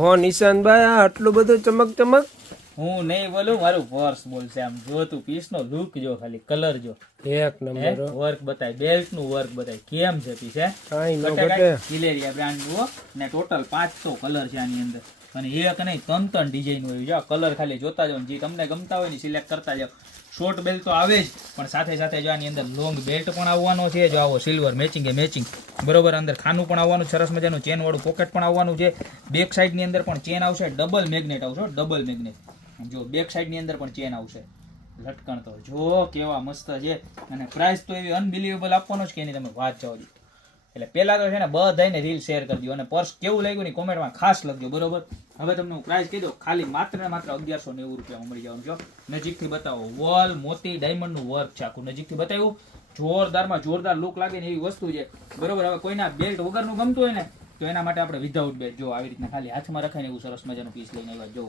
હો નિશાનભાઈ આ આટલું બધું ચમક ચમક હું નહીં બોલું, મારું પર્સ બોલશે. આમ જો તું પીસ નો લુક જો, ખાલી કલર જો, એક નંબર વર્ક બતાય, બેલ્ટ નું વર્ક બતાય, કેમ છે પીસ? કાઈ ન ઘટે. ઇલેરિયા બ્રાન્ડ નું ને ટોટલ 500 કલર છે આની અંદર, અને એક નહીં 3 ડિઝાઇન હોય. જો કલર ખાલી જોતા જાવ, જે તમને ગમતા હોય ને સિલેક્ટ કરતા જાવ. શોર્ટ બેલ્ટ તો આવે જ, પણ સાથે સાથે જો આની અંદર લોંગ બેલ્ટ પણ આવવાનો છે. જો આવો સિલ્વર મેચિંગ એ મેચિંગ બરોબર. અંદર ખાનું પણ આવવાનું, સરસ મજાનું ચેન વાળું પોકેટ પણ આવવાનું છે. બેક સાઈડ ની અંદર પણ ચેન આવશે, ડબલ મેગ્નેટ આવશે, ડબલ મેગ્નેટ. જો બેક સાઈડ ની અંદર પણ ચેન આવશે, લટકણ તો જો કેવા મસ્ત છે. અને પ્રાઇસ તો એવી અનબિલીવેબલ આપવાનો છે કે એની તમે વાત જાઓ. એટલે પેલા તો છે ને બધાને રીલ શેર કરી દો, અને પર્સ કેવું લાગ્યું ને કોમેન્ટમાં ખાસ લખજો બરોબર. હવે તમને હું પ્રાઇસ કહી દઉં, ખાલી માત્ર ને માત્ર 1190 રૂપિયામાં મળી જવાનું છે. નજીકથી બતાવો, વોલ મોતી ડાયમંડ નું વર્ક છે આખું, નજીકથી બતાવ્યું. જોરદારમાં જોરદાર લુક લાગે ને એવી વસ્તુ છે બરોબર. હવે કોઈના બેલ્ટ વગરનું ગમતું હોય ને તો એના માટે આપણે વિધાઉટ બેલ્ટ જો આવી રીતના ખાલી હાથમાં રખાઈને એવું સરસ મજાનું પીસ લઈને આવ્યા. જો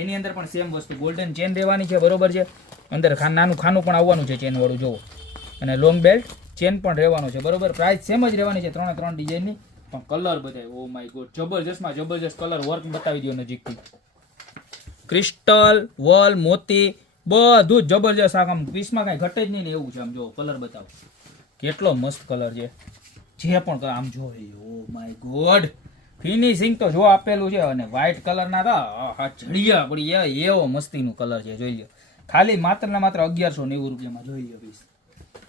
એની અંદર પણ સેમ વસ્તુ ગોલ્ડન ચેન રહેવાની છે બરોબર છે. અંદર નાનું ખાનું પણ આવવાનું છે ચેન વાળું જોવો, અને લોંગ બેલ્ટ ચેન પણ રહેવાનો છે બરોબર. પ્રાઇસ સેમ જ રહેવાની છે, 3 ડિઝાઇનની, પણ કલર બતાય ઓ માય ગોડ જબરજસ્તમાં જબરજસ્ત કલર વર્ક બતાવી દો નજીકથી. ક્રિસ્ટલ વોલ મોતી બધું જ જબરજસ્ત, આમ પીસમાં કાંઈ ઘટે જ નહીં ને એવું છે. આમ જો કલર બતાવો, કેટલો મસ્ત કલર છે. જે પણ આમ જો ઓ માય ગોડ ફિનિશિંગ તો જો આપેલું છે. અને વ્હાઇટ કલર ના હતા જડિયા પડી એવો મસ્તીનું કલર છે. જોઈ લો, ખાલી માત્ર ને માત્ર 1190 રૂપિયામાં જોઈ લો પીસ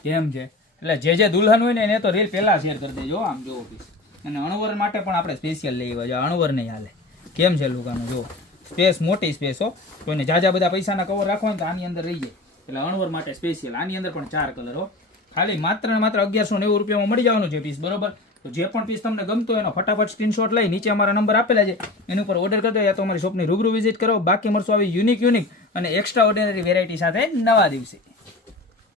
કેમ છે. એટલે જે દુલ્હન હોય ને એને તો રીલ પહેલા શેર કરી દેજો. આમ જોવો પીસ, અને અણવર માટે પણ આપણે સ્પેશિયલ લઈ આવ્યા. અણવર નહીં હાલે, કેમ છે લુકાનું જો સ્પેસ, મોટી સ્પેસ હો. કોઈને જાજા બધા પૈસાના કવર રાખવા તો આની અંદર રહી જાય, એટલે અણવર માટે સ્પેશિયલ. આની અંદર પણ 4 કલર હો. ખાલી માત્ર ને માત્ર 1190 રૂપિયામાં મળી જવાનું છે પીસ બરોબર. તો જે પણ પીસ તમને ગમતો હોય એનો ફટાફટ સ્ક્રીનશોટ લઈ નીચે અમારા નંબર આપેલા છે એની ઉપર ઓર્ડર કરી દો, યા તો અમારી શોપની રૂબરૂ વિઝિટ કરો. બાકી મળશું આવી યુનિક અને એક્સ્ટ્રા ઓર્ડિનરી વેરાયટી સાથે નવા દિવસે.